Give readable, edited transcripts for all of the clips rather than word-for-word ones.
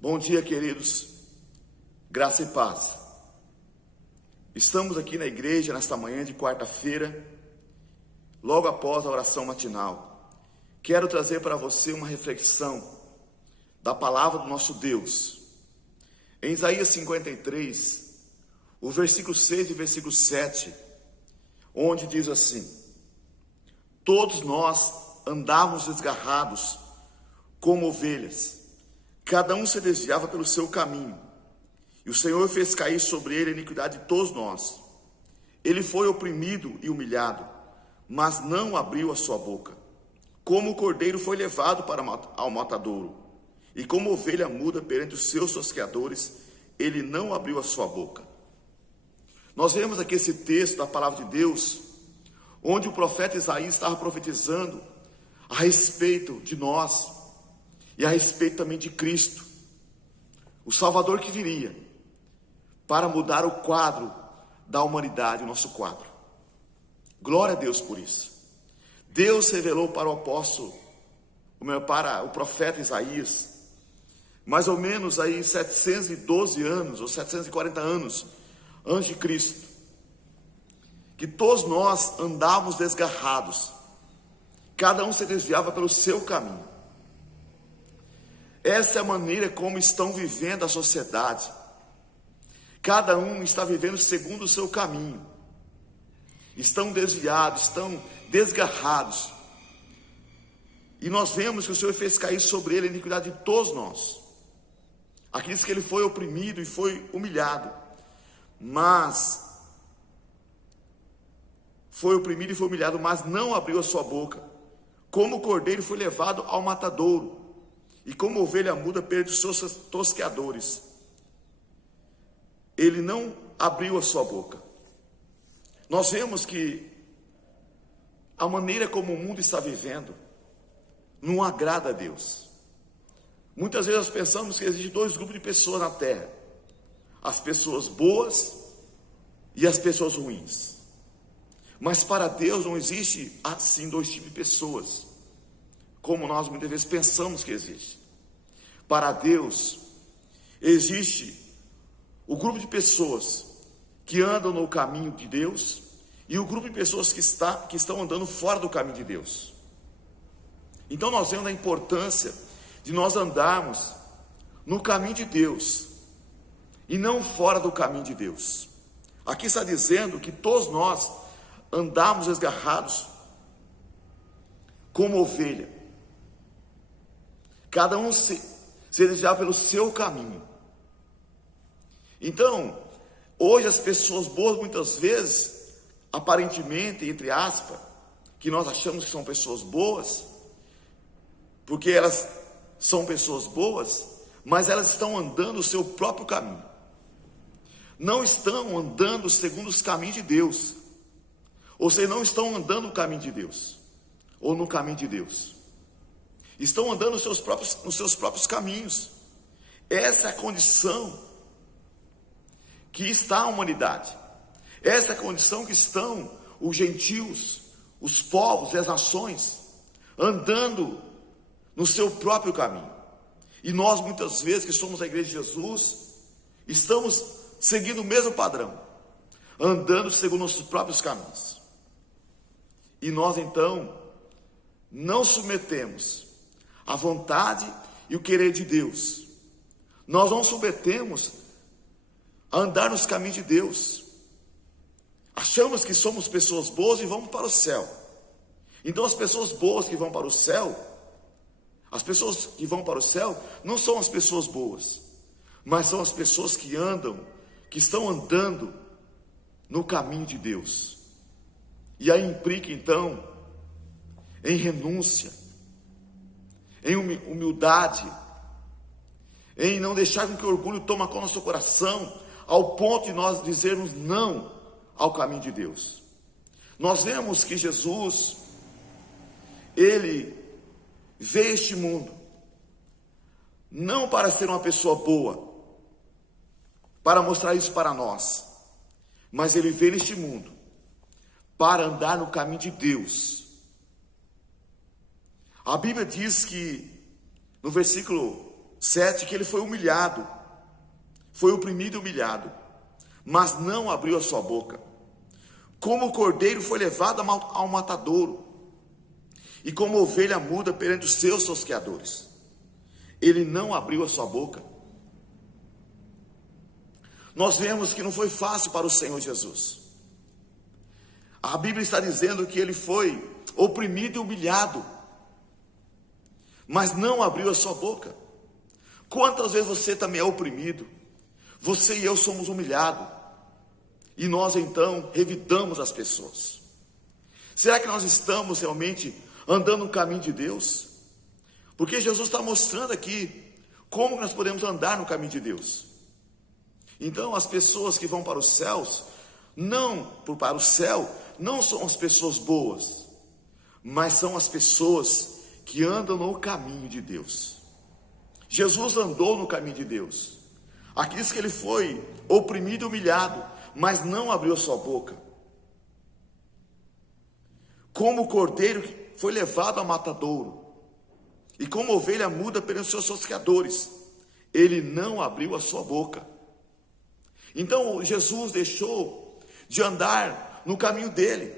Bom dia, queridos, graça e paz. Estamos aqui na igreja nesta manhã de quarta-feira, logo após a oração matinal. Quero trazer para você uma reflexão da palavra do nosso Deus. Em Isaías 53, o versículo 6 e versículo 7, onde diz assim: todos nós andávamos desgarrados como ovelhas, cada um se desviava pelo seu caminho, e o Senhor fez cair sobre ele a iniquidade de todos nós. Ele foi oprimido e humilhado, mas não abriu a sua boca. Como o cordeiro foi levado ao matadouro, e como ovelha muda perante os seus tosqueadores, ele não abriu a sua boca. Nós vemos aqui esse texto da palavra de Deus, onde o profeta Isaías estava profetizando a respeito de nós, e a respeito também de Cristo, o Salvador que viria para mudar o quadro da humanidade, o nosso quadro. Glória a Deus por isso. Deus revelou para o apóstolo, para o profeta Isaías, mais ou menos aí 712 anos, ou 740 anos antes de Cristo, que todos nós andávamos desgarrados, cada um se desviava pelo seu caminho. Essa é a maneira como estão vivendo a sociedade. Cada um está vivendo segundo o seu caminho. Estão desviados, estão desgarrados. E nós vemos que o Senhor fez cair sobre ele a iniquidade de todos nós. Aqueles que ele foi oprimido e foi humilhado. Mas foi oprimido e foi humilhado, mas não abriu a sua boca. Como o cordeiro foi levado ao matadouro, e como ovelha muda perante os seus tosqueadores, ele não abriu a sua boca. Nós vemos que a maneira como o mundo está vivendo não agrada a Deus. Muitas vezes nós pensamos que existem dois grupos de pessoas na terra: as pessoas boas e as pessoas ruins. Mas para Deus não existe assim dois tipos de pessoas, como nós muitas vezes pensamos que existe. Para Deus existe o grupo de pessoas que andam no caminho de Deus e o grupo de pessoas que estão andando fora do caminho de Deus. Então nós vemos a importância de nós andarmos no caminho de Deus e não fora do caminho de Deus. Aqui está dizendo que todos nós andamos desgarrados como ovelha, cada um se desviava pelo seu caminho. Então, hoje as pessoas boas, muitas vezes, aparentemente, entre aspas, que nós achamos que são pessoas boas, porque elas são pessoas boas, mas elas estão andando o seu próprio caminho. Não estão andando segundo os caminhos de Deus. Ou seja, não estão andando no caminho de Deus, ou no caminho de Deus. Estão andando nos seus próprios caminhos. Essa é a condição que está a humanidade. Essa é a condição que estão os gentios, os povos e as nações, andando no seu próprio caminho. E nós, muitas vezes, que somos a igreja de Jesus, estamos seguindo o mesmo padrão, andando segundo nossos próprios caminhos. E nós, então, não submetemos a vontade e o querer de Deus. Nós não submetemos a andar nos caminhos de Deus. Achamos que somos pessoas boas e vamos para o céu. Então as pessoas boas que vão para o céu, as pessoas que vão para o céu não são as pessoas boas, mas são as pessoas que estão andando no caminho de Deus. E aí implica então em renúncia, em humildade, em não deixar que o orgulho tome conta do nosso coração, ao ponto de nós dizermos não ao caminho de Deus. Nós vemos que Jesus, ele veio a este mundo, não para ser uma pessoa boa, para mostrar isso para nós, mas ele veio neste mundo para andar no caminho de Deus. A Bíblia diz que, no versículo 7, que ele foi humilhado, foi oprimido e humilhado, mas não abriu a sua boca. Como o cordeiro foi levado ao matadouro, e como ovelha muda perante os seus tosqueadores, ele não abriu a sua boca. Nós vemos que não foi fácil para o Senhor Jesus. A Bíblia está dizendo que ele foi oprimido e humilhado, mas não abriu a sua boca. Quantas vezes você também é oprimido? Você e eu somos humilhados, e nós então revidamos as pessoas. Será que nós estamos realmente andando no caminho de Deus? Porque Jesus está mostrando aqui como nós podemos andar no caminho de Deus. Então as pessoas que vão para os céus, para o céu, não são as pessoas boas, mas são as pessoas que andam no caminho de Deus. Jesus andou no caminho de Deus. Aqui diz que ele foi oprimido e humilhado, mas não abriu a sua boca. Como o cordeiro que foi levado ao matadouro, e como ovelha muda perante os seus tosqueadores, ele não abriu a sua boca. Então Jesus deixou de andar no caminho dele,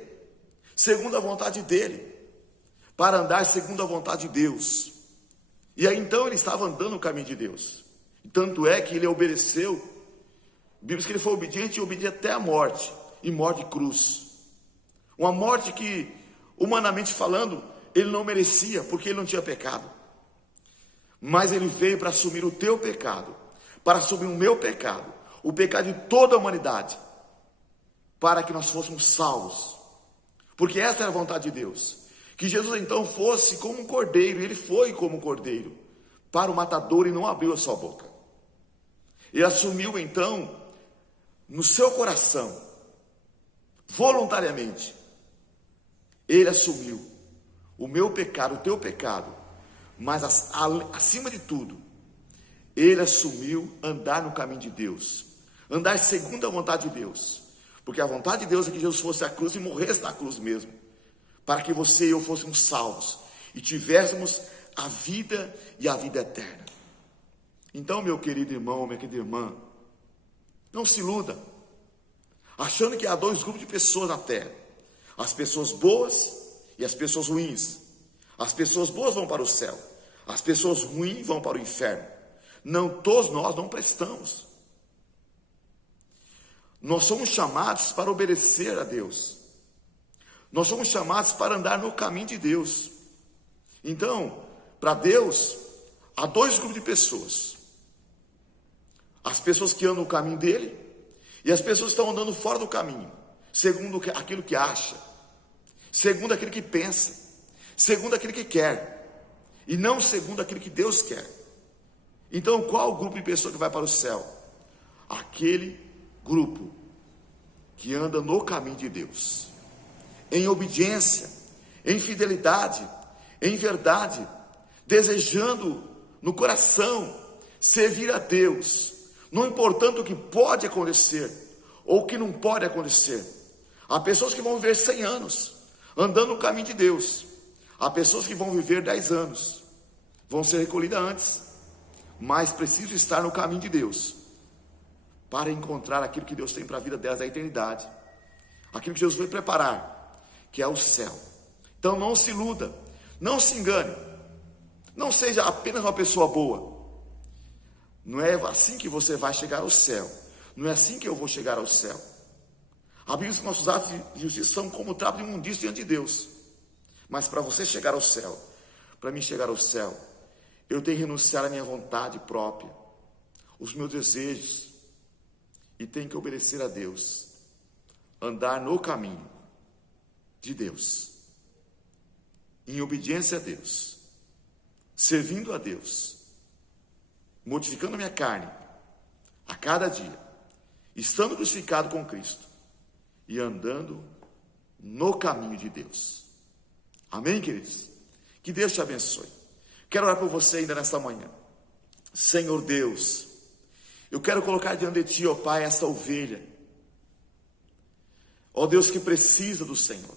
segundo a vontade dele, para andar segundo a vontade de Deus. E aí então ele estava andando no caminho de Deus. Tanto é que ele obedeceu. A Bíblia diz que ele foi obediente e obediente até a morte, e morte de cruz. Uma morte que, humanamente falando, ele não merecia, porque ele não tinha pecado. Mas ele veio para assumir o teu pecado, para assumir o meu pecado, o pecado de toda a humanidade, para que nós fôssemos salvos. Porque essa era a vontade de Deus, que Jesus então fosse como um cordeiro. Ele foi como um cordeiro para o matador e não abriu a sua boca. Ele assumiu então no seu coração, voluntariamente, ele assumiu o meu pecado, o teu pecado, mas acima de tudo, ele assumiu andar no caminho de Deus, andar segundo a vontade de Deus, porque a vontade de Deus é que Jesus fosse à cruz e morresse na cruz mesmo, para que você e eu fôssemos salvos e tivéssemos a vida e a vida eterna. Então, meu querido irmão, minha querida irmã, não se iluda, achando que há dois grupos de pessoas na terra: as pessoas boas e as pessoas ruins. As pessoas boas vão para o céu, as pessoas ruins vão para o inferno. Não, todos nós não prestamos. Nós somos chamados para obedecer a Deus. Nós somos chamados para andar no caminho de Deus. Então, para Deus, há dois grupos de pessoas: as pessoas que andam no caminho dele e as pessoas que estão andando fora do caminho, segundo aquilo que acha, segundo aquilo que pensa, segundo aquilo que quer, e não segundo aquilo que Deus quer. Então, qual o grupo de pessoas que vai para o céu? Aquele grupo que anda no caminho de Deus, em obediência, em fidelidade, em verdade, desejando no coração servir a Deus, não importando o que pode acontecer ou o que não pode acontecer. Há pessoas que vão viver 100 anos andando no caminho de Deus. Há pessoas que vão viver 10 anos, vão ser recolhidas antes, mas precisam estar no caminho de Deus para encontrar aquilo que Deus tem para a vida delas, a eternidade, aquilo que Jesus foi preparar, que é o céu. Então não se iluda, não se engane, não seja apenas uma pessoa boa. Não é assim que você vai chegar ao céu, não é assim que eu vou chegar ao céu. A Bíblia diz que nossos atos de justiça são como trapo de imundícia diante de Deus. Mas para você chegar ao céu, para mim chegar ao céu, eu tenho que renunciar à minha vontade própria, os meus desejos, e tenho que obedecer a Deus, andar no caminho de Deus, em obediência a Deus, servindo a Deus, modificando a minha carne a cada dia, estando crucificado com Cristo e andando no caminho de Deus. Amém, queridos? Que Deus te abençoe. Quero orar por você ainda nesta manhã. Senhor Deus, eu quero colocar diante de Ti, ó Pai, essa ovelha, ó Deus, que precisa do Senhor,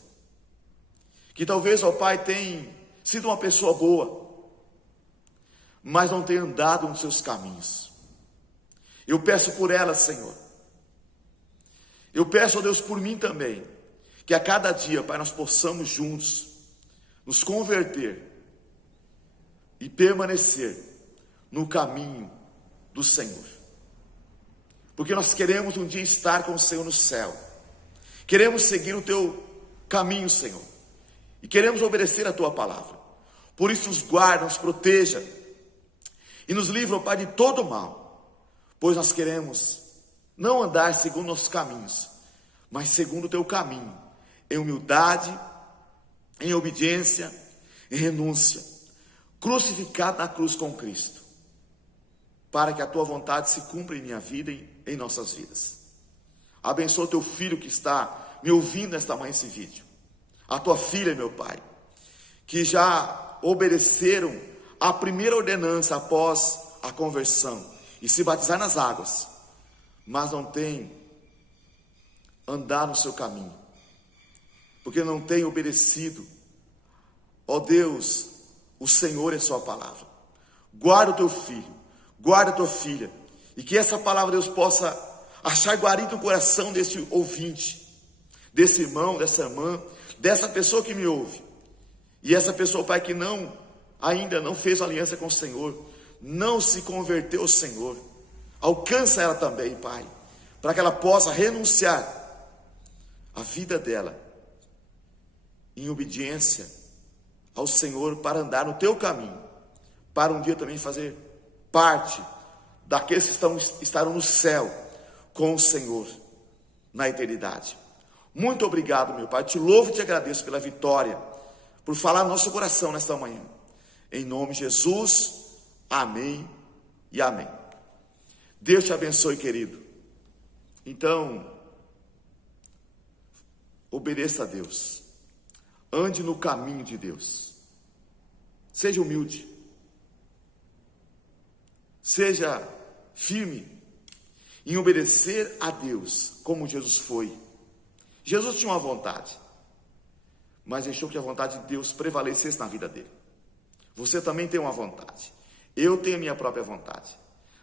que talvez, ó Pai, tenha sido uma pessoa boa, mas não tem andado nos seus caminhos. Eu peço por elas, Senhor. Eu peço, ó Deus, por mim também, que a cada dia, Pai, nós possamos juntos nos converter e permanecer no caminho do Senhor. Porque nós queremos um dia estar com o Senhor no céu. Queremos seguir o Teu caminho, Senhor. E queremos obedecer a Tua palavra. Por isso nos guarda, nos proteja e nos livra, Pai, de todo mal. Pois nós queremos não andar segundo nossos caminhos, mas segundo o Teu caminho, em humildade, em obediência, em renúncia, crucificado na cruz com Cristo, para que a Tua vontade se cumpra em minha vida e em nossas vidas. Abençoa o Teu filho que está me ouvindo nesta manhã esse vídeo, a Tua filha, meu Pai, que já obedeceram a primeira ordenança após a conversão e se batizar nas águas, mas não tem andado no seu caminho, porque não tem obedecido, ó Deus, o Senhor é sua palavra. Guarda o teu filho, guarda a tua filha, e que essa palavra, Deus, possa achar guarida no coração deste ouvinte, desse irmão, dessa irmã, dessa pessoa que me ouve. E essa pessoa, Pai, que ainda não fez aliança com o Senhor, não se converteu ao Senhor, alcança ela também, Pai, para que ela possa renunciar a vida dela em obediência ao Senhor, para andar no teu caminho, para um dia também fazer parte daqueles que estarão no céu com o Senhor na eternidade. Muito obrigado, meu Pai, te louvo e te agradeço pela vitória, por falar no nosso coração nesta manhã. Em nome de Jesus, amém e amém. Deus te abençoe, querido. Então, obedeça a Deus. Ande no caminho de Deus. Seja humilde. Seja firme em obedecer a Deus, como Jesus foi. Jesus tinha uma vontade, mas deixou que a vontade de Deus prevalecesse na vida dele. Você também tem uma vontade. Eu tenho a minha própria vontade,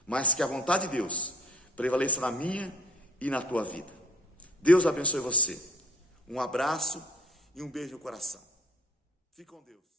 mas que a vontade de Deus prevaleça na minha e na tua vida. Deus abençoe você. Um abraço e um beijo no coração. Fique com Deus.